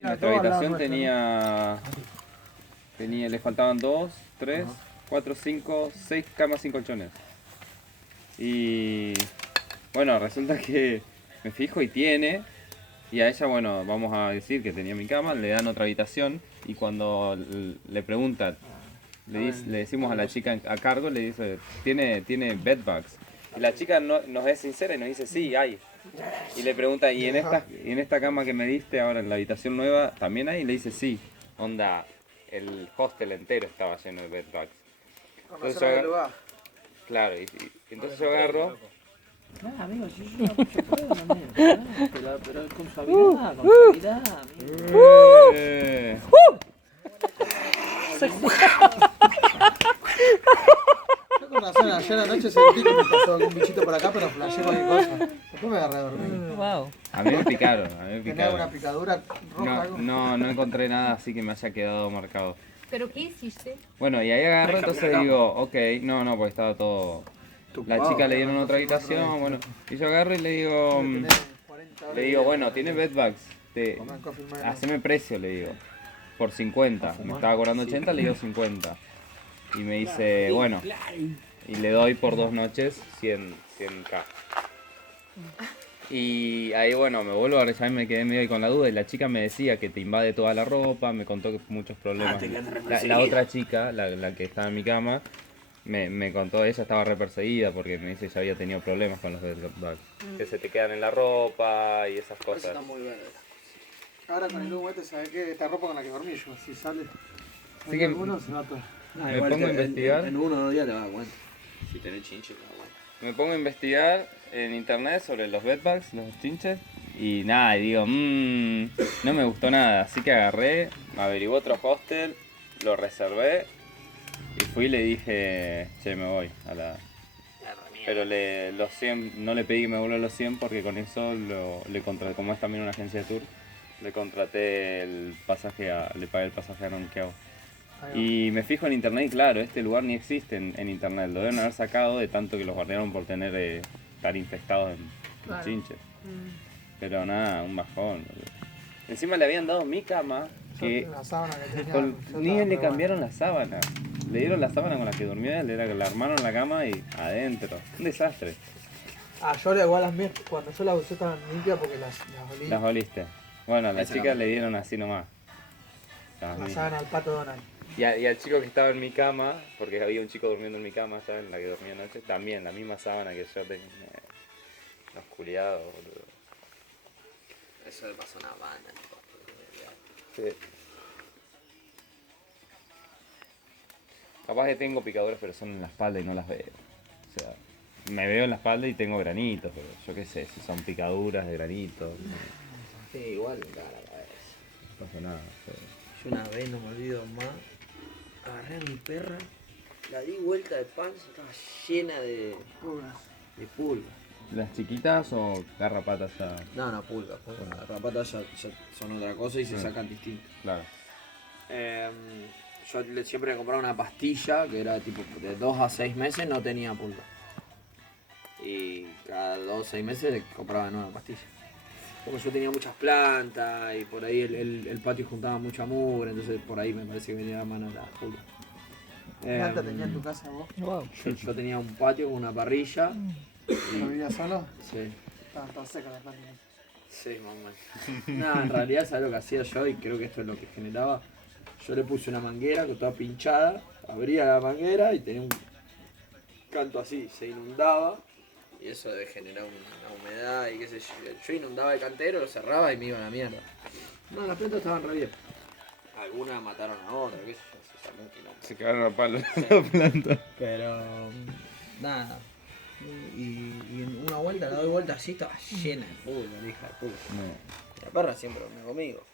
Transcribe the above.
Nuestra habitación le faltaban 2, 3, 4, 5, 6 camas sin colchones. Y bueno, resulta que me fijo y tiene, y a ella, bueno, vamos a decir que tenía mi cama, le dan otra habitación y cuando le preguntan, le decimos a la chica a cargo, le dice, ¿tiene bedbugs? Y la chica nos es sincera y nos dice, sí, hay. Y le pregunta, ¿y en esta cama que me diste ahora en la habitación nueva también hay? Y le dice, sí. Onda, el hostel entero estaba lleno de bedbugs. Entonces claro, y entonces yo agarro. No, amigo, si yo no mucho prueba, amigo. Pero con suavidad, amigo. Yo con razón, ayer anoche sentí que me pasó algún bichito por acá, pero flashé cualquier cosa. Después me agarré a dormir. Wow. A mí me picaron, ¿Tenía una picadura roja? Algo? No encontré nada así que me haya quedado marcado. ¿Pero qué hiciste? Bueno, y ahí agarro, entonces digo, ok, no, porque estaba todo. La chica le dieron otra habitación, bueno, y yo agarro y le digo, bueno, tiene bedbugs, haceme precio, le digo, por 50, me estaba cobrando 80, le digo 50, y me dice, bueno, y le doy por 2 noches 100k. Y ahí bueno, me vuelvo a ya me quedé medio ahí con la duda y la chica me decía que te invade toda la ropa, me contó que muchos problemas. La otra chica, la que estaba en mi cama, me contó, ella estaba re perseguida porque me dice que ya había tenido problemas con los bedbugs. Que se te quedan en la ropa y esas cosas. Está muy verde. Ahora con el humo este, ¿sabes qué? Esta ropa con la que dormí yo, si sale. Así que uno se va todo. me pongo a investigar. En 1 o 2 días te vas a dar cuenta. Si tenés chinche, te vas a dar cuenta. Me pongo a investigar en internet sobre los bedbugs, los chinches, y nada, y digo, no me gustó nada, así que agarré, averigué otro hostel, lo reservé, y fui y le dije, che, me voy a la... Pero los 100, no le pedí que me vuelva los 100 porque con eso le contraté, como es también una agencia de tour, le contraté el pasaje, le pagué el pasaje a Ronqueado. Y me fijo en internet y claro, este lugar ni existe en internet, lo deben haber sacado de tanto que los guardaron por tener estar infectados en chinches. Pero nada, un bajón. Encima le habían dado mi cama, que La sábana que tenía, ni le cambiaron la sábana. Le dieron la sábana con la que dormía él, era que la armaron en la cama y adentro. Un desastre. yo igual las mías, cuando yo las usé estaban limpias porque las olí. Las oliste. Bueno, a la chica le dieron así nomás. La sábana al pato Donald. Y al chico que estaba en mi cama, porque había un chico durmiendo en mi cama, ¿sabes? En la que dormía anoche, también la misma sábana que yo tenía. Una oscuridad, boludo. Eso le pasó a una banda. Sí. Capaz que tengo picaduras, pero son en la espalda y no las veo. O sea, me veo en la espalda y tengo granitos, pero yo qué sé, si son picaduras de granitos. Sí, igual me caga la cabeza. No pasa nada. Pero... Yo una vez, no me olvido más, agarré a mi perra, la di vuelta de panza, estaba llena de pulgas. ¿Las chiquitas o garrapatas ya? No, pulgas. Las garrapatas ya son otra cosa y se sacan distintas. Claro. Yo siempre le compraba una pastilla que era tipo de 2 a 6 meses, no tenía pulgas. Y cada 2 o 6 meses le compraba de nueva pastilla. Porque yo tenía muchas plantas y por ahí el patio juntaba mucha mugre, entonces por ahí me parece que venía a mano la pulga. ¿Qué planta tenías en tu casa vos? Yo tenía un patio con una parrilla. ¿No vivías solo? Sí. Estaban todas secas las plantas. Sí, mamá. No, en realidad, ¿sabes lo que hacía yo? Y creo que esto es lo que generaba. Yo le puse una manguera que estaba pinchada, abría la manguera y tenía un canto así, se inundaba. Y eso debe generar una humedad y qué sé yo. Yo inundaba el cantero, lo cerraba y me iba a la mierda. No, las plantas estaban re bien. Algunas mataron a otras, qué sé yo, se sacó un quilombo. Se quedaron a palo las plantas. Pero nada. Y en una vuelta, la doy vuelta así, estaba llena de pulgas, hija de puta. La perra siempre dormía conmigo.